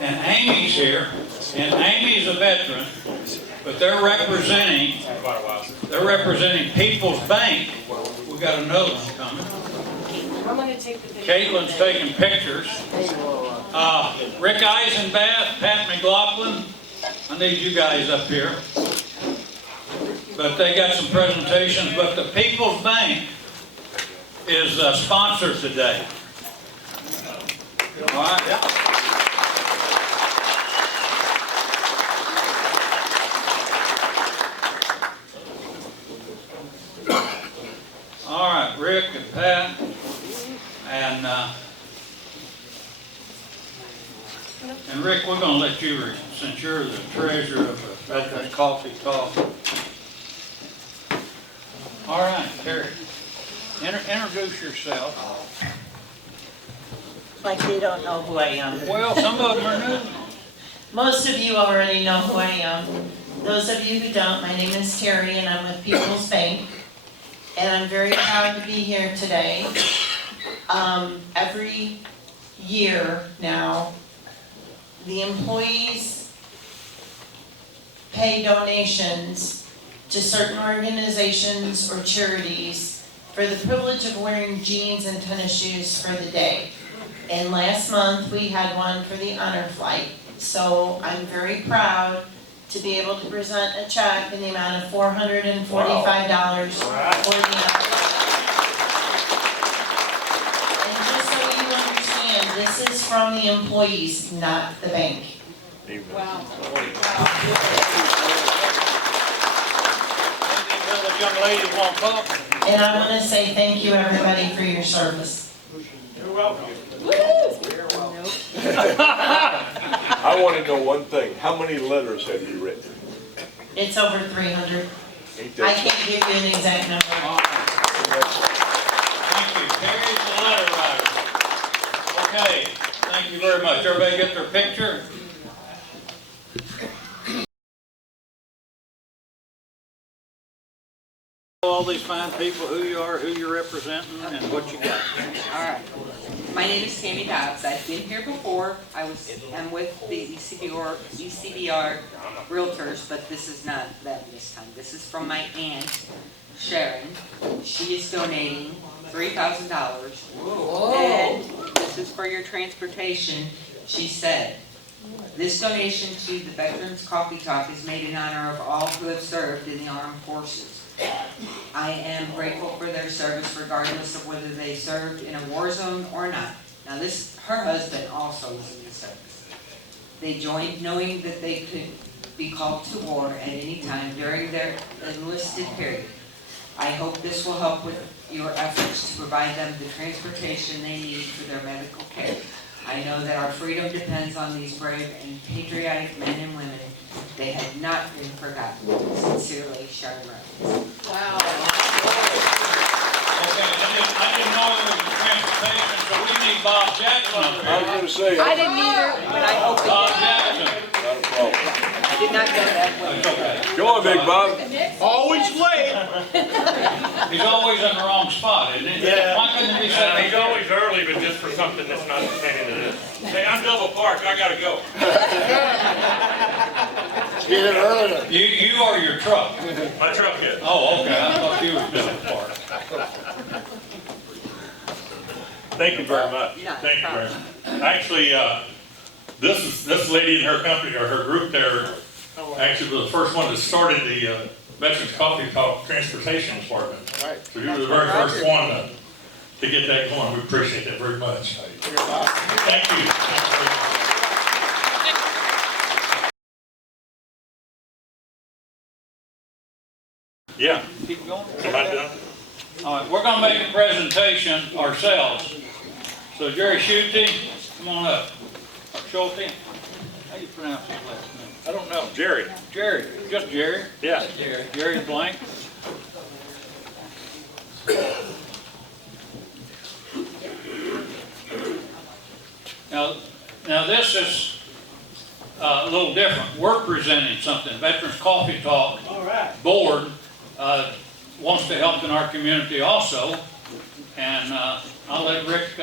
And Amy's here, and Amy's a veteran, but they're representing People's Bank. We got another one coming. I'm going to take the picture. Caitlin's taking pictures. Rick Eisenbath, Pat McLaughlin, I need you guys up here. But they got some presentations, but the People's Bank is sponsored today. All right. All right, Rick and Pat, and Rick, we're going to let you, since you're the treasurer of the Veterans Coffee Talk. All right, Terry, introduce yourself. Like they don't know who I am. Well, some of them are new. Most of you already know who I am. Those of you who don't, my name is Terry and I'm with People's Bank. And I'm very proud to be here today. Every year now, the employees pay donations to certain organizations or charities for the privilege of wearing jeans and tennis shoes for the day. And last month, we had one for the honor flight. So I'm very proud to be able to present a check in the amount of $445 for the honor flight. And just so you understand, this is from the employees, not the bank. Wow. The young lady won't talk. And I want to say thank you, everybody, for your service. You're welcome. I want to know one thing. How many letters have you written? It's over 300. Ain't I that can't give you an exact number. All right. Thank you. Terry's the letter writer. Okay, thank you very much. Everybody get their picture? All these fine people, who you are, who you're representing, and what you got. All right. My name is Tammy Dobbs. I've been here before. I'm with the ECBR Realtors, but this is not them this time. This is from my aunt, Sharon. She is donating $3,000. And this is for your transportation. She said, this donation to the Veterans Coffee Talk is made in honor of all who have served in the armed forces. I am grateful for their service regardless of whether they served in a war zone or not. Now her husband also was in the service. They joined knowing that they could be called to war at any time during their enlisted period. I hope this will help with your efforts to provide them the transportation they need for their medical care. I know that our freedom depends on these brave and patriotic men and women. They have not been forgotten. Sincerely, Sharon Rhodes. Wow. Okay, I didn't know there was transportation, so we need Bob Jackson up I was here. going to say, I didn't either, but I hope it Bob did. Jackson. not a problem. I did not go that way. It's okay. Go on, Big Bob. Always late. He's always in the wrong spot, isn't he? Yeah. Why couldn't he be sitting He's always early, but just for something that's not pertaining to this. Say, I'm double parked, I gotta go. Get it earlier. You or your truck? My truck is. Oh, okay, I thought you were doing part. Thank you very much. No Thank you very problem. much. Actually, this lady in her company, or her group there, actually was the first one that started the Veterans Coffee Talk Transportation Department. Right. So you were the very first one to get that going. We appreciate that very much. Thank you. Yeah. Keep going. Am I done? All right, we're gonna make a presentation ourselves. So Jerry Schulte, come on up. Or Schulte, how do you pronounce his last name? I don't know. Jerry. Jerry, just Jerry? Yeah. Jerry Blank. Now this is a little different. We're presenting something. Veterans Coffee Talk Board wants to help in our community also, and I'll let Rick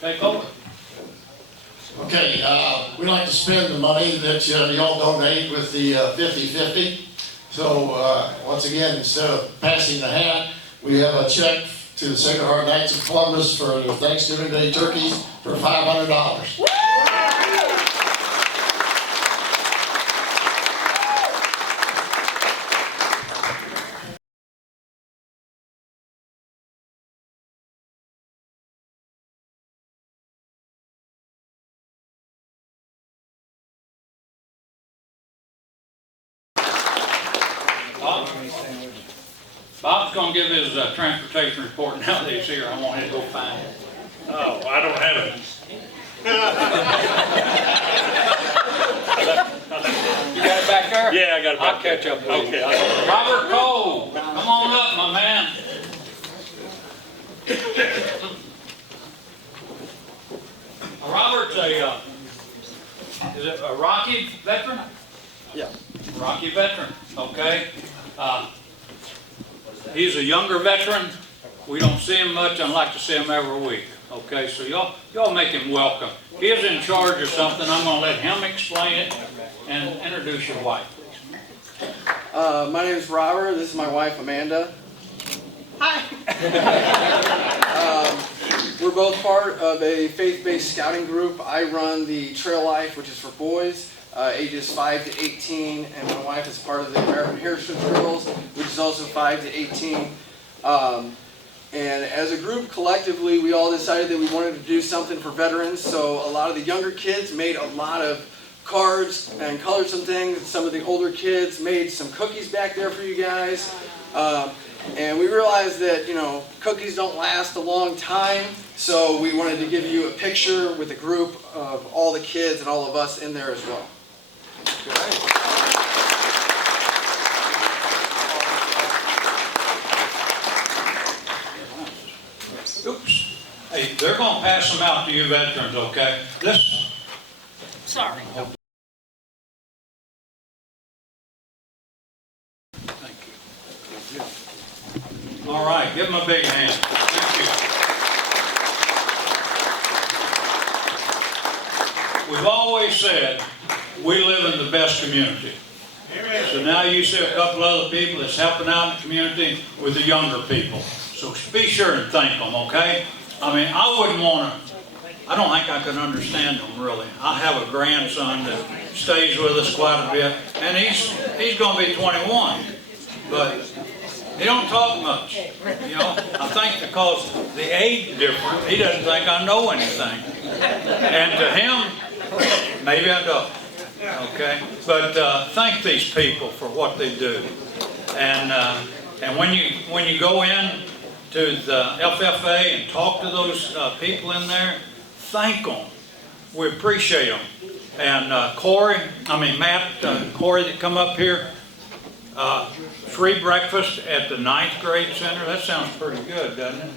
take over. Okay, we like to spend the money that y'all donate with the 50/50. So once again, instead of passing the hat, we have a check to the Sacred Heart Knights of Columbus for the Thanksgiving Day turkeys for $500. Bob's gonna give his transportation report now that he's here. I want him to go find it. Oh, I don't have it. You got it back there? Yeah, I got it I'll back there. catch up with you. Okay. I'll- Robert Cole, come on up, my man. Robert's is it a Rocky veteran? Yeah. Rocky veteran, okay. He's a younger veteran. We don't see him much. I'd like to see him every week. Okay, so y'all make him welcome. He is in charge of something. I'm gonna let him explain it and introduce your wife, please. My name is Robert. This is my wife, Amanda. Hi. We're both part of a faith-based scouting group. I run the Trail Life, which is for boys, ages 5 to 18, and my wife is part of the American Heritage Girls, which is also 5 to 18. And as a group, collectively, we all decided that we wanted to do something for veterans. So a lot of the younger kids made a lot of cards and colored some things. Some of the older kids made some cookies back there for you guys. And we realized that, cookies don't last a long time. So we wanted to give you a picture with a group of all the kids and all of us in there as well. Oops. Hey, they're gonna pass them out to you veterans, okay? Sorry. Thank you. All right, give them a big hand. Thank you. We've always said we live in the best community. So now you see a couple other people that's helping out in the community with the younger people. So be sure and thank them, okay? I mean, I don't think I could understand them really. I have a grandson that stays with us quite a bit, and he's gonna be 21, but he don't talk much, I think because the age difference, he doesn't think I know anything. And to him, maybe I don't, okay? But thank these people for what they do. And when you go in to the FFA and talk to those people in there, thank them. We appreciate them. And Matt, Corey that come up here, free breakfast at the 9th grade center. That sounds pretty good, doesn't it?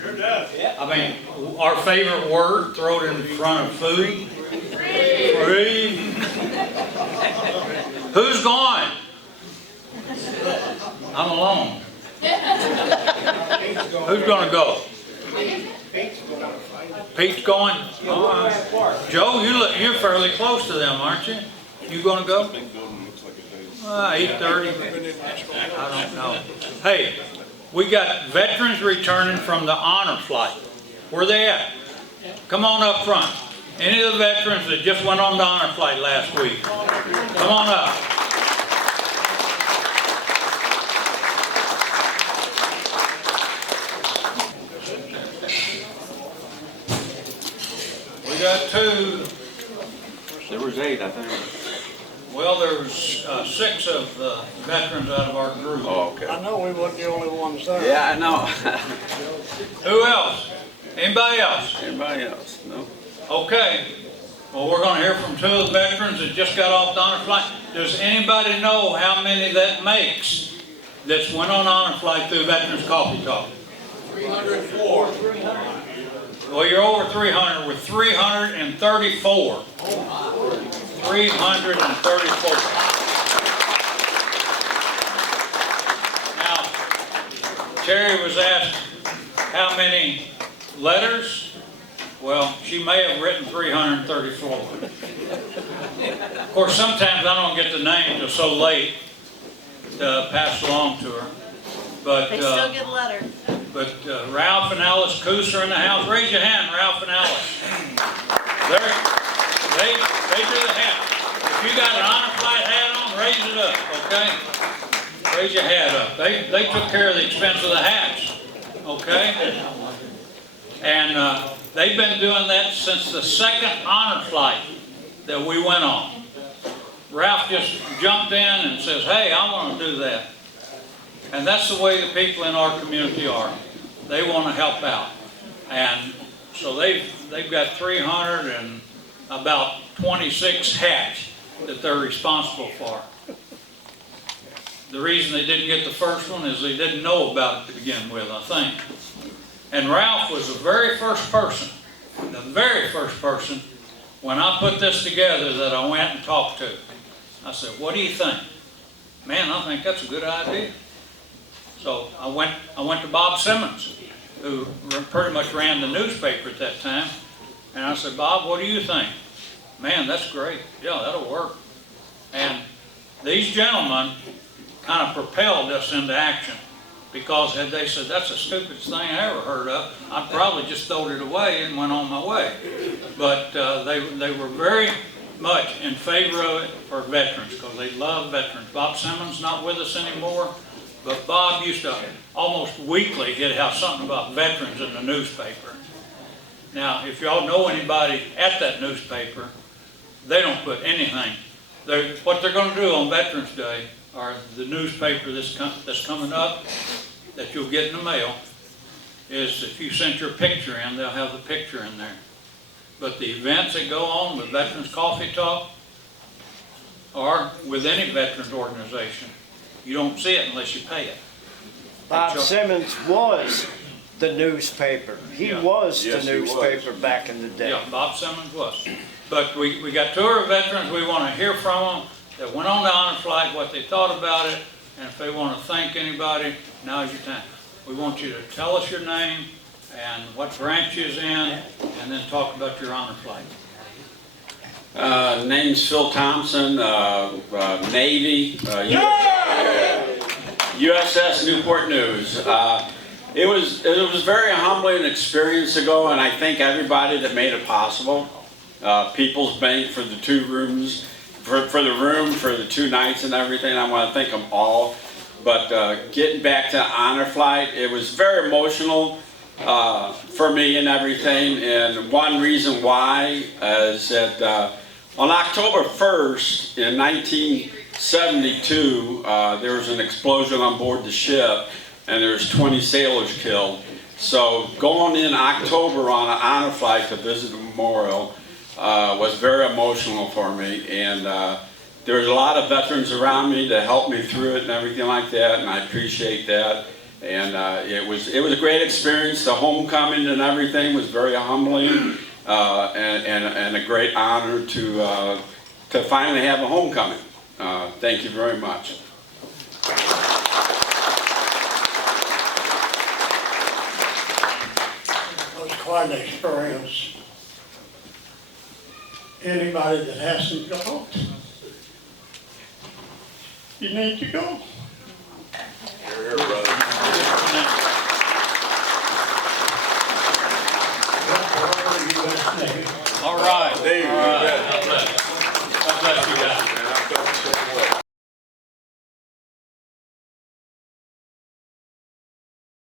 Sure does. I mean, our favorite word, throw it in front of food. Free. Who's going? I'm alone. Who's gonna go? Pete's going? All right. Joe, you're fairly close to them, aren't you? You gonna go? 8:30. I don't know. Hey, we got veterans returning from the honor flight. Where they at? Come on up front. Any of the veterans that just went on the honor flight last week, come on up. We got 2. There was 8, I think. Well, there's 6 of the veterans out of our group. Oh, okay. I know we wasn't the only ones there. Yeah, I know. Who else? Anybody else? Everybody else, no? Okay. Well, we're going to hear from 2 of the veterans that just got off the honor flight. Does anybody know how many that makes that's went on honor flight through Veterans Coffee Talk? 304. Well, you're over 300. We're 334. 334. Now, Terry was asked how many letters Well, she may have written 334. Of course, sometimes I don't get the name till so late to pass along to her. But, They still get letters. but Ralph and Alice Coos are in the house. Raise your hand, Ralph and Alice. They do the hat. If you got an honor flight hat on, raise it up, okay? Raise your hat up. They took care of the expense of the hats, okay? And they've been doing that since the second honor flight that we went on. Ralph just jumped in and says, hey, I want to do that. And that's the way the people in our community are. They want to help out. And so they've got 326 hats that they're responsible for. The reason they didn't get the first one is they didn't know about it to begin with, I think. And Ralph was the very first person when I put this together that I went and talked to. I said, what do you think? Man, I think that's a good idea. So I went to Bob Simmons, who pretty much ran the newspaper at that time. And I said, Bob, what do you think? Man, that's great. Yeah, that'll work. And these gentlemen kind of propelled us into action. Because had they said, that's the stupidest thing I ever heard of, I'd probably just thrown it away and went on my way. But they were very much in favor of it for veterans, because they love veterans. Bob Simmons not with us anymore, but Bob used to almost weekly have something about veterans in the newspaper. Now, if y'all know anybody at that newspaper, they don't put anything. What they're going to do on Veterans Day, or the newspaper that's coming up, that you'll get in the mail, is if you send your picture in, they'll have the picture in there. But the events that go on with Veterans Coffee Talk, or with any veterans organization, you don't see it unless you pay it. Bob Simmons was the newspaper. He Yeah. was the Yes, he was. newspaper back in the day. Yeah, Bob Simmons was. But we got two of our veterans. We want to hear from them that went on the honor flight, what they thought about it, and if they want to thank anybody, now's your time. We want you to tell us your name and what branch you're in, and then talk about your honor flight. Name's Phil Thompson, Navy, USS Newport News. It was a very humbling experience to go, and I thank everybody that made it possible. People's Bank for the 2 rooms, for the room, for the 2 nights and everything. I want to thank them all. But getting back to honor flight, it was very emotional for me and everything. And one reason why is that on October 1st in 1972, there was an explosion on board the ship, and there was 20 sailors killed. So going in October on an honor flight to visit the memorial was very emotional for me. And there was a lot of veterans around me that helped me through it and everything like that, and I appreciate that. And it was a great experience. The homecoming and everything was very humbling, and a great honor to finally have a homecoming. Thank you very much. It was quite an experience. Anybody that hasn't gone, you need to go. Here, brother.